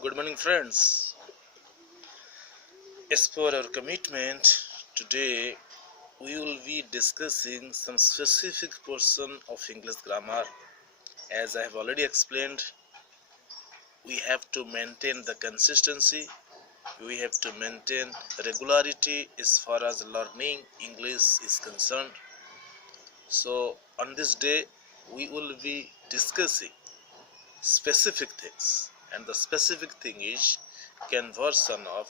Good morning, friends. As per our commitment, today we will be discussing some specific portion of English grammar. As I have already explained, we have to maintain the consistency, we have to maintain regularity as far as learning English is concerned. So, on this day, we will be discussing specific things, and the specific thing is conversion of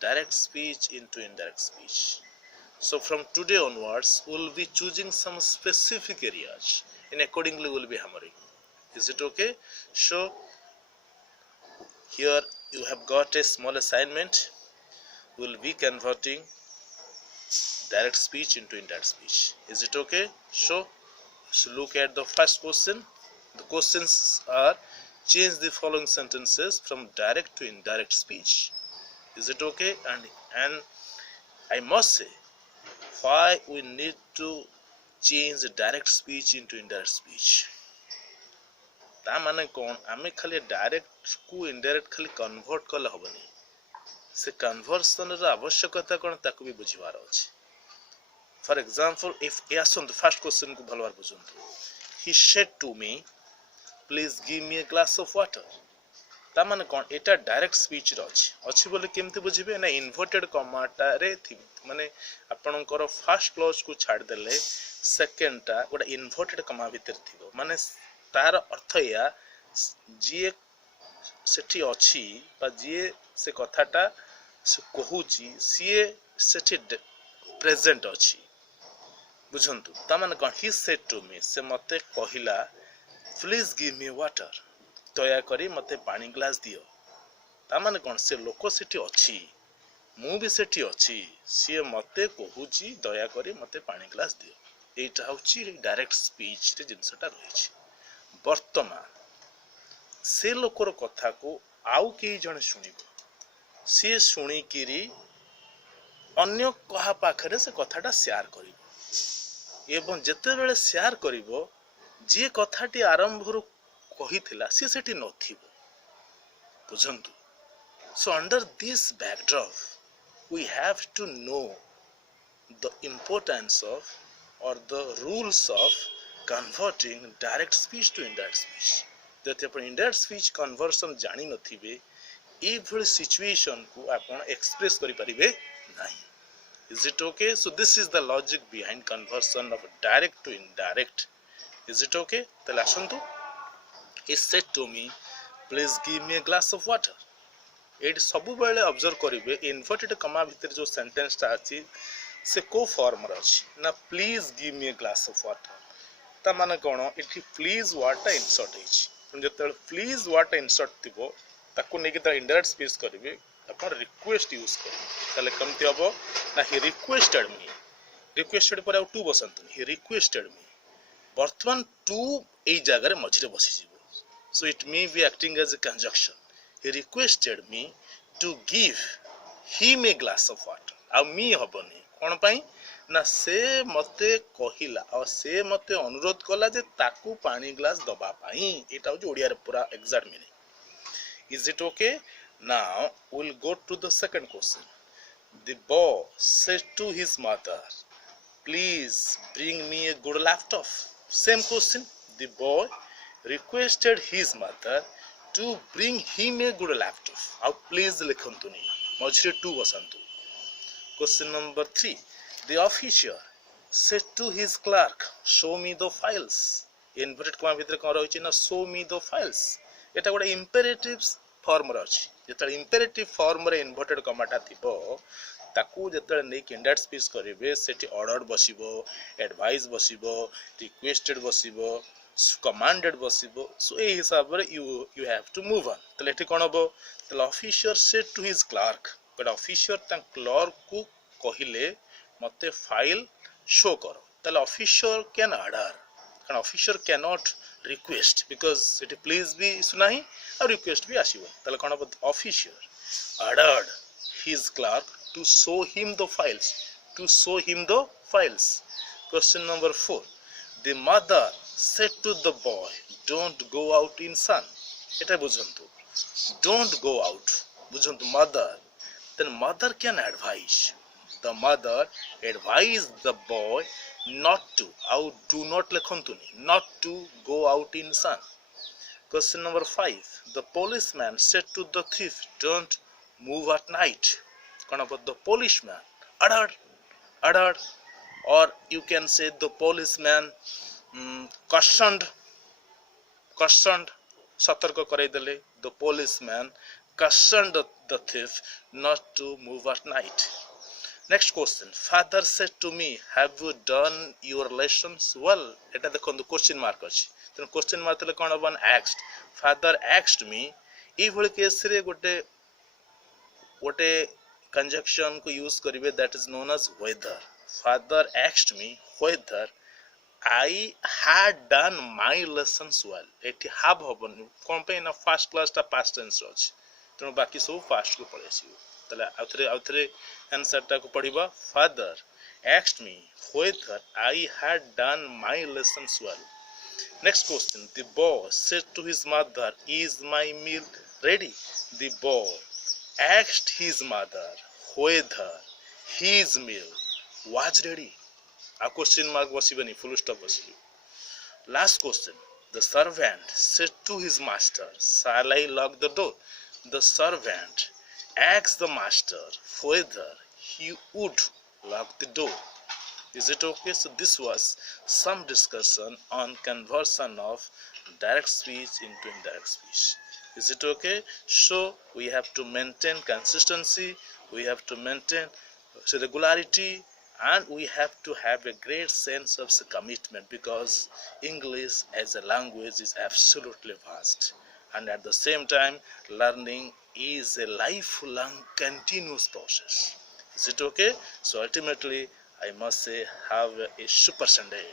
direct speech into indirect speech. So from today onwards we will be choosing some specific areas and accordingly we will be hammering. Is it okay? So here you have got a small assignment. We will be converting direct speech into indirect speech. Is it okay? So look at the first question. The questions are: change the following sentences from direct to indirect speech. Is it okay? And I must say why we need to change direct speech into indirect speech. ता माने कौन आमे खाली direct को indirect खाली convert कले होबनी से conversion र आवश्यकता कोन ताको भी बुझिवार अछि. फॉर एग्जांपल इफ यासन द फर्स्ट क्वेश्चन को भलवार बुझंतु. He said to me please give me a glass of water. ता माने कोन एटा डायरेक्ट स्पीच र अछि बोले केमते बुझिबे ना इन्वर्टेड कमाटा रे थि माने आपनकर फर्स्ट क्लॉज को छाड़ देले सेकंड टा गोटा इन्वर्टेड कमा भीतर थिबो माने तार अर्थ या जे सेठी अछि बा जे से कथाटा से कहूची सीए सेठी प्रेजेंट अछि बुझंतु. ता माने कोन ही सेड टू मी से मते कहिला प्लीज गिव मी वाटर दया करी मते पानी ग्लास दियो. ता माने कोन से लोक सेठी अछि मु भी सेठी अछि सी मते कहूची दया करी मते पानी ग्लास दियो. एटा होची डायरेक्ट स्पीच रे जिंसटा रहिछि. वर्तमान से लोकर कथा को आउ के जने सुनिबो से सुनी किरी अन्य कहा पाखरे से कथाटा शेयर करिवो एवं जते बेले शेयर करिवो जे कथाटी आरंभ रु कहिथिला से सेठी नथिबो बुझंतु. So under this backdrop we have to know the importance of or the rules of converting direct speech to indirect speech. जति अपन indirect speech conversion जानी नथिबे ए भली सिचुएशन को अपन एक्सप्रेस करि परिबे नाही. Is it okay? So this is the logic behind conversion of direct to indirect. Is it okay? तले आसंतु. He said to me please give me a glass of water. Eighty सबु बेले observe करिवे inverted कमा भीतर जो sentence ता अछि से को फॉर्म रे अछि ना please give me a glass of water. ता माने कोन एटी प्लीज वाटर इंसर्ट अछि जते प्लीज वाटर इंसर्ट थिबो ताको नेकी ता इनडायरेक्ट स्पीच करिवे अपन रिक्वेस्ट यूज करिवे. तले कमति हबो ना ही रिक्वेस्टेड पर टू बसंतु ही रिक्वेस्टेड मी वर्तमान टू ए जगह रे मझिरे बसि जिवो. So it may be acting as a conjunction. He requested me to give him a glass of water. आ मी हबनी कोन पई ना से मते कहिला और से मते अनुरोध कला जे ताकू पानी ग्लास दबा पई. एटा हो ओडिया रे पूरा exact meaning. Is it okay? Now we'll go to the second question. The boy said to his mother, please bring me a good laptop. Same question. The boy requested his mother to bring him a good laptop. Now please लिखंतुनी मझरे टू बसंतु. Question number 3. The officer said to his clerk, show me the files. Inverted कमा भीतर कोन रहछि ना show me the files. एटा गोटा imperative form रे अछि. जेतले इंपेरेटिव फॉर्म रे इन्वर्टेड कमाटा थिबो ताकू जेतले नै इंडायरेक्ट स्पीच करिवे सेठी ऑर्डर बसिबो एडवाइस बसिबो रिक्वेस्टेड बसिबो commanded बसिबो. सो ए हिसाब रे you have to move on. तले एठी कोन हबो तले officer said to his clerk but officer ता क्लर्क को कहिले मते फाइल शो करो. तले ऑफिसर कैन ऑर्डर कारण officer can not request because it please भी सुनाही और रिक्वेस्ट भी आसीबो. तले कोन हबो officer ordered his clerk to show him the files. Question number 4. The mother said to the boy don't go out in sun. এটা বুঝন্তু don't go out. बुझंतु mother, then mother can advise. The mother advised the boy not to, out do not lekhantuni, not to go out in sun. Question number 5. The policeman said to the thief, don't move at night. Kon about the policeman, adad, adad, or you can say the policeman cautioned, satarko karaidele. The policeman cautioned the thief not to move at night. Next question. Father said to me, have you done your lessons well? Eta dekhontu question mark अछि. Then question mark tele kon one asked. Father asked me. ei bholi case re gote conjunction ko use karibe, that is known as whether. Father asked me whether I had done my lessons well. Eti have hoboni kon pe na first class ta past tense अछि. Teno baki सब fast को पढ़े छी. तले आउथरे answer टा को पढ़िबा. Father asked me whether I had done my lessons well. Next question. The boy said to his mother, is my meal ready? The boy asked his mother whether his meal was ready. A question mark wasibani, full stop wasibi. Last question. The servant said to his master, shall I lock the door? The servant asked the master whether he would lock the door. Is it okay? So this was some discussion on conversion of direct speech into indirect speech. Is it okay? So we have to maintain consistency, we have to maintain regularity, and we have to have a great sense of commitment, because English as a language is absolutely vast, and at the same time learning is a lifelong continuous process. Is it okay? So ultimately I must say, have a super Sunday.